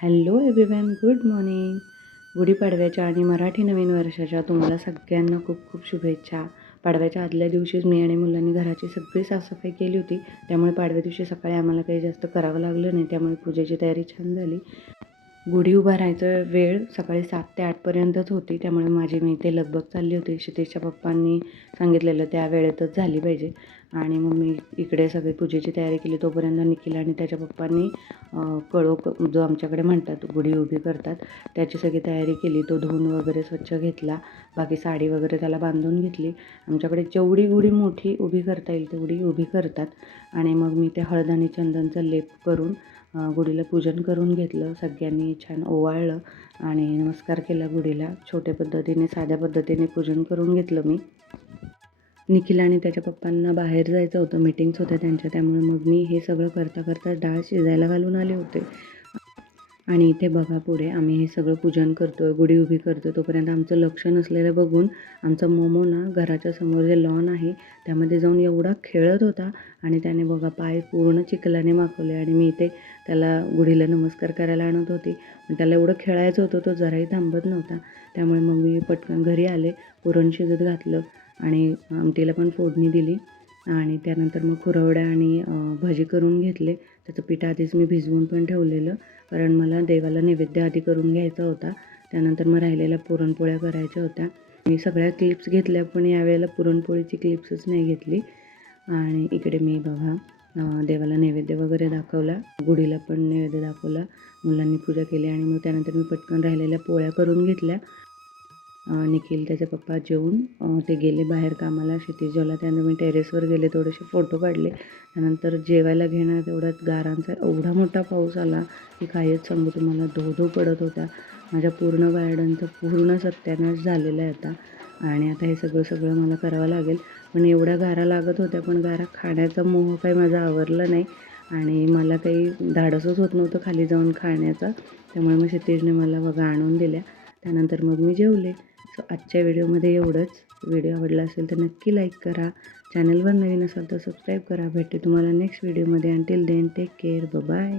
Hello everyone, good morning. गुढीपाडव्याच्या आणि मराठी नवीन वर्षाच्या तुम्हाला सगळ्यांना खूप खूप शुभेच्छा. पाडव्याच्या आदल्या दिवशीच मी आणि मुलांनी घराची सगळी साफसफाई केली होती. त्यामुळे पाडव्या दिवशी सकाळी आम्हाला काही जास्त करावं लागलं नाही. त्यामुळे पूजेची तयारी छान झाली. गुढी उभारायचं वेळ सकाळी 7 ते 8पर्यंतच होती. त्यामुळे माझी मी इथे लगबग चालली होती. क्षितेशच्या पप्पांनी सांगितलेलं त्या वेळेतच झाली पाहिजे. आणि मग मी इकडे सगळी पूजेची तयारी केली. तोपर्यंत निखिल आणि त्याच्या पप्पांनी कळोख जो आमच्याकडे म्हणतात गुढी उभी करतात त्याची सगळी तयारी केली. तो धुवून वगैरे स्वच्छ घेतला. बाकी साडी वगैरे त्याला बांधून घेतली. आमच्याकडे जेवढी गुढी मोठी उभी करता येईल तेवढी उभी करतात. आणि मग मी ते हळद आणि चंदनचा लेप करून गुढीला पूजन करून घेतलं. सगळ्यांनी छान ओवाळलं आणि नमस्कार केला गुढीला. छोट्या पद्धतीने साध्या पद्धतीने पूजन करून घेतलं मी. निखिल आणि त्याच्या पप्पांना बाहेर जायचं होतं, मीटिंग्स होत्या त्यांच्या. त्यामुळे मग मी हे सगळं करता करता डाळ शिजायला घालून आले होते. आणि इथे बघा पुढे आम्ही हे सगळं पूजन करतो आहे, गुढी उभी करतो. तोपर्यंत आमचं लक्ष नसलेलं बघून आमचा मोमो ना घराच्या समोर जे लॉन आहे त्यामध्ये जाऊन एवढा खेळत होता आणि त्याने बघा पाय पूर्ण चिखलाने माखवले. आणि मी इथे त्याला गुढीला नमस्कार करायला आणत होती, पण त्याला एवढं खेळायचं होतं तो जराही थांबत नव्हता. त्यामुळे मग मी पटकन घरी आले, पुरण शिजत घातलं आणि आमटीला पण फोडणी दिली. आणि त्यानंतर मग खुरवड्या आणि भजी करून घेतले. त्याचं पीठ आधीच मी भिजवून पण ठेवलेलं, कारण मला देवाला नैवेद्य आधी करून घ्यायचा होता. त्यानंतर मग राहिलेल्या पुरणपोळ्या करायच्या होत्या. मी सगळ्या क्लिप्स घेतल्या, पण यावेळेला पुरणपोळीची क्लिप्सच नाही घेतली. आणि इकडे मी बघा देवाला नैवेद्य वगैरे दाखवला, गुढीला पण नैवेद्य दाखवला, मुलांनी पूजा केली. आणि मग त्यानंतर मी पटकन राहिलेल्या पोळ्या करून घेतल्या. निखिल त्याचे पप्पा जेवून ते गेले बाहेर कामाला. क्षितिज जेवला. त्यानंतर मी टेरेसवर गेले, थोडेसे फोटो काढले. त्यानंतर जेवायला घेणार तेवढ्यात गारांचा एवढा मोठा पाऊस आला की कायच सांगू तुम्हाला, धो पडत होता. माझ्या पूर्ण गार्डनचा पूर्ण सत्यानाश झालेला आहे आता. आणि आता हे सगळं मला करावं लागेल. पण एवढ्या गारा लागत होत्या, पण गारा खाण्याचा मोह काही माझा आवरला नाही. आणि मला काही धाडसच होत नव्हतं खाली जाऊन खाण्याचा. त्यामुळे मग क्षितिजने मला बघा आणून दिल्या. त्यानंतर मग मी जेवले. सो आजच्या व्हिडिओमध्ये एवढंच. व्हिडिओ आवडला असेल तर नक्की लाईक करा. चॅनलवर नवीन असाल तर सबस्क्राईब करा. भेटते तुम्हाला नेक्स्ट व्हिडिओमध्ये. Until then take care, bye.